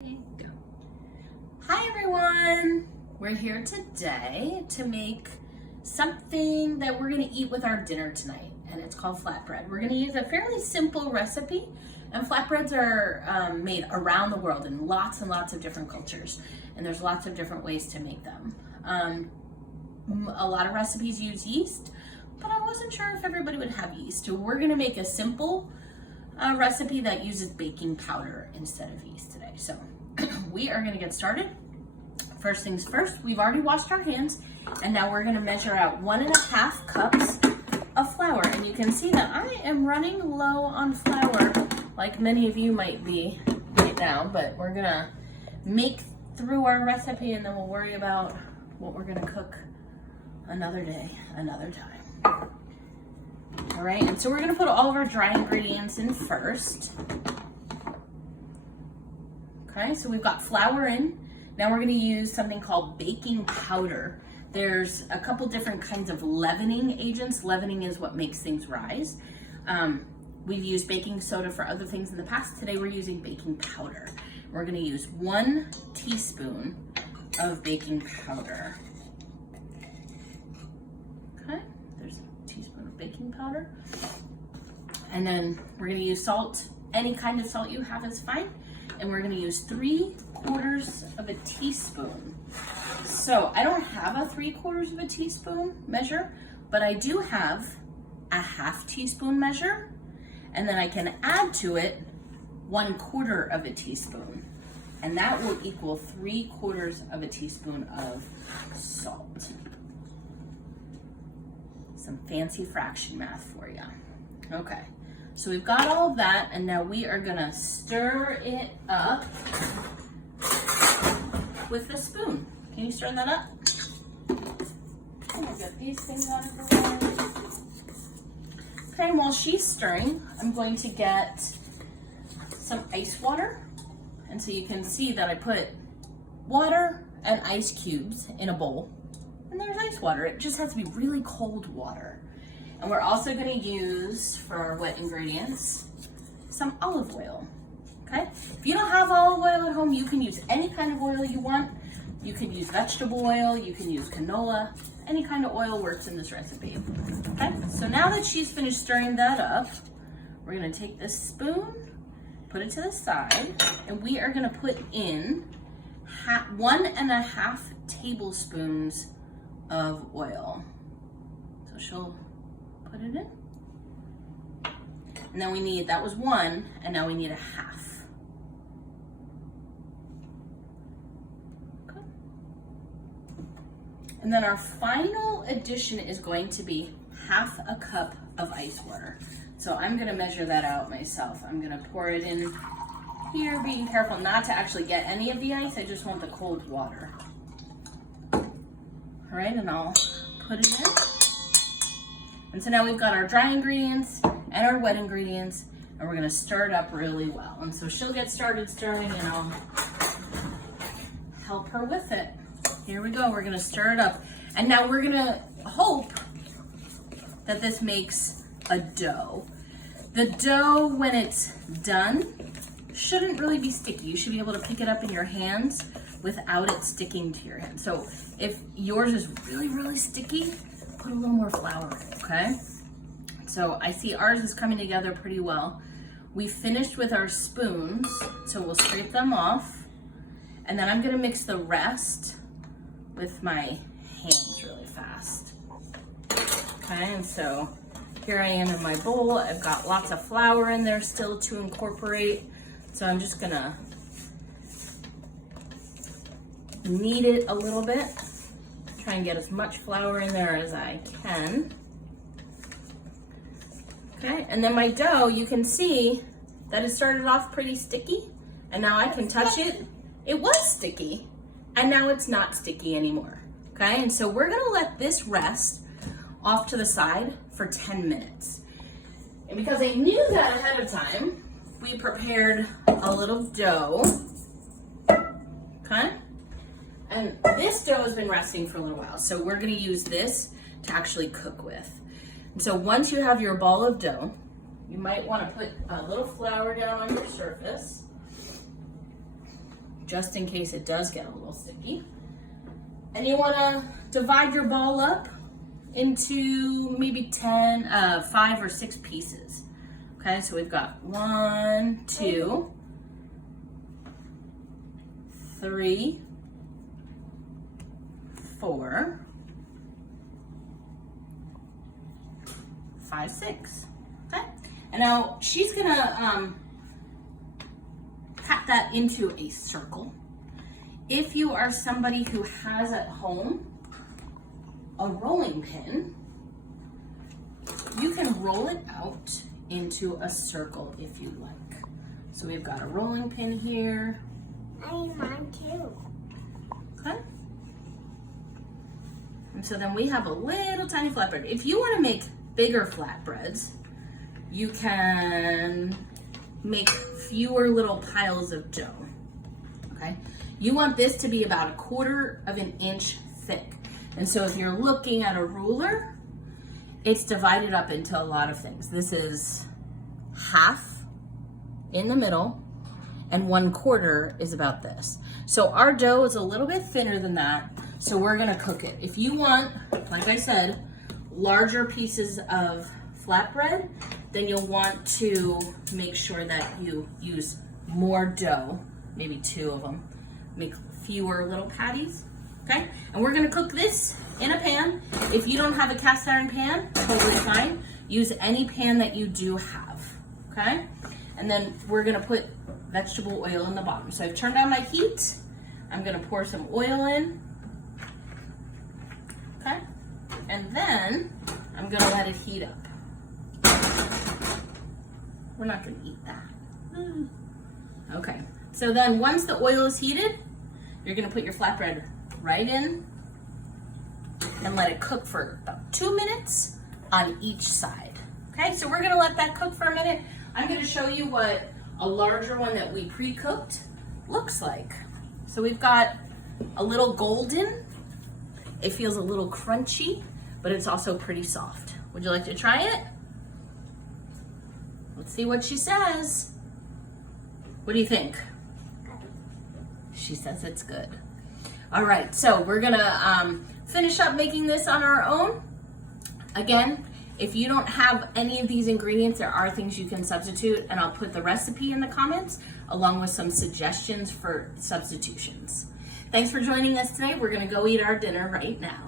Hi everyone! We're here today to make something that we're going to eat with our dinner tonight, and it's called flatbread. We're going to use a fairly simple recipe, and flatbreads are made around the world in lots and lots of different cultures, and there's lots of different ways to make them. A lot of recipes use yeast, but I wasn't sure if everybody would have yeast, so we're going to make a simple recipe that uses baking powder instead of yeast today. So we are going to get started. First things first, we've already washed our hands, and now we're going to measure out 1.5 cups of flour. And you can see that I am running low on flour, like many of you might be right now, but we're going to make through our recipe, and then we'll worry about what we're going to cook another day, another time. All right, and so we're going to put all of our dry ingredients in first. Okay, so we've got flour in. Now we're going to use something called baking powder. There's a couple different kinds of leavening agents. Leavening is what makes things rise. We've used baking soda for other things in the past. Today we're using baking powder. We're going to use 1 teaspoon of baking powder. Okay, there's a teaspoon of baking powder. And then we're going to use salt. Any kind of salt you have is fine. And we're going to use 3/4 of a teaspoon. So I don't have a 3/4 of a teaspoon measure, but I do have a 1/2 teaspoon measure, and then I can add to it 1/4 of a teaspoon, and that will equal 3/4 of a teaspoon of salt. Some fancy fraction math for you. Okay. So we've got all of that, and now we are gonna stir it up with a spoon. Can you stir that up? I'm gonna get these things out of the way. Okay, and while she's stirring, I'm going to get some ice water. And so you can see that I put water and ice cubes in a bowl, and there's ice water. It just has to be really cold water. And we're also going to use, for our wet ingredients, some olive oil, okay? If you don't have olive oil at home, you can use any kind of oil you want. You can use vegetable oil, you can use canola, any kind of oil works in this recipe, okay? So now that she's finished stirring that up, we're going to take this spoon, put it to the side, and we are going to put in 1.5 tablespoons of oil. So she'll put it in. And then we need, that was 1, and now we need 1/2. Okay. And then our final addition is going to be 1/2 cup of ice water. So I'm gonna measure that out myself. I'm gonna pour it in here, being careful not to actually get any of the ice. I just want the cold water. All right, and I'll put it in. And so now we've got our dry ingredients and our wet ingredients, and we're gonna stir it up really well. And so she'll get started stirring, and I'll help her with it. Here we go, we're gonna stir it up. And now we're gonna hope that this makes a dough. The dough, when it's done, shouldn't really be sticky. You should be able to pick it up in your hands without it sticking to your hand. So if yours is really, really sticky, put a little more flour in, okay? So I see ours is coming together pretty well. We finished with our spoons, so we'll scrape them off. And then I'm gonna mix the rest with my hands really fast. Okay, and so here I am in my bowl. I've got lots of flour in there still to incorporate. So I'm just gonna knead it a little bit. Try and get as much flour in there as I can. Okay, and then my dough, you can see that it started off pretty sticky, and now I can touch it. It was sticky, and now it's not sticky anymore. Okay, and so we're gonna let this rest off to the side for 10 minutes. And because I knew that ahead of time, we prepared a little dough, okay? And this dough has been resting for a little while, so we're gonna use this to actually cook with. And so once you have your ball of dough, you might wanna put a little flour down on your surface. just in case it does get a little sticky. And you wanna divide your ball up into maybe 5 or 6 pieces. Okay, so we've got 1, 2, 3, 4, 5, 6. Okay, and now she's gonna pat that into a circle. If you are somebody who has at home a rolling pin, you can roll it out into a circle if you like. So we've got a rolling pin here. I need mine too. Okay. And so then we have a little tiny flatbread. If you want to make bigger flatbreads, you can make fewer little piles of dough. Okay. You want this to be about 1/4 of an inch thick. And so if you're looking at a ruler, it's divided up into a lot of things. This is half in the middle, and 1/4 is about this. So our dough is a little bit thinner than that, so we're gonna cook it. If you want, like I said, larger pieces of flatbread, then you'll want to make sure that you use more dough, maybe 2 of them. Make fewer little patties, okay? And we're gonna cook this in a pan. If you don't have a cast iron pan, totally fine. Use any pan that you do have, okay? And then we're gonna put vegetable oil in the bottom. So I've turned on my heat. I'm gonna pour some oil in, okay? And then I'm gonna let it heat up. We're not gonna eat that. Okay, so then once the oil is heated, you're gonna put your flatbread right in and let it cook for about 2 minutes on each side. Okay, so we're gonna let that cook for a minute. I'm gonna show you what a larger one that we pre-cooked looks like. So we've got a little golden. It feels a little crunchy, but it's also pretty soft. Would you like to try it? Let's see what she says. What do you think? She says it's good. All right, so we're gonna finish up making this on our own. Again, if you don't have any of these ingredients, there are things you can substitute, and I'll put the recipe in the comments along with some suggestions for substitutions. Thanks for joining us today. We're gonna go eat our dinner right now.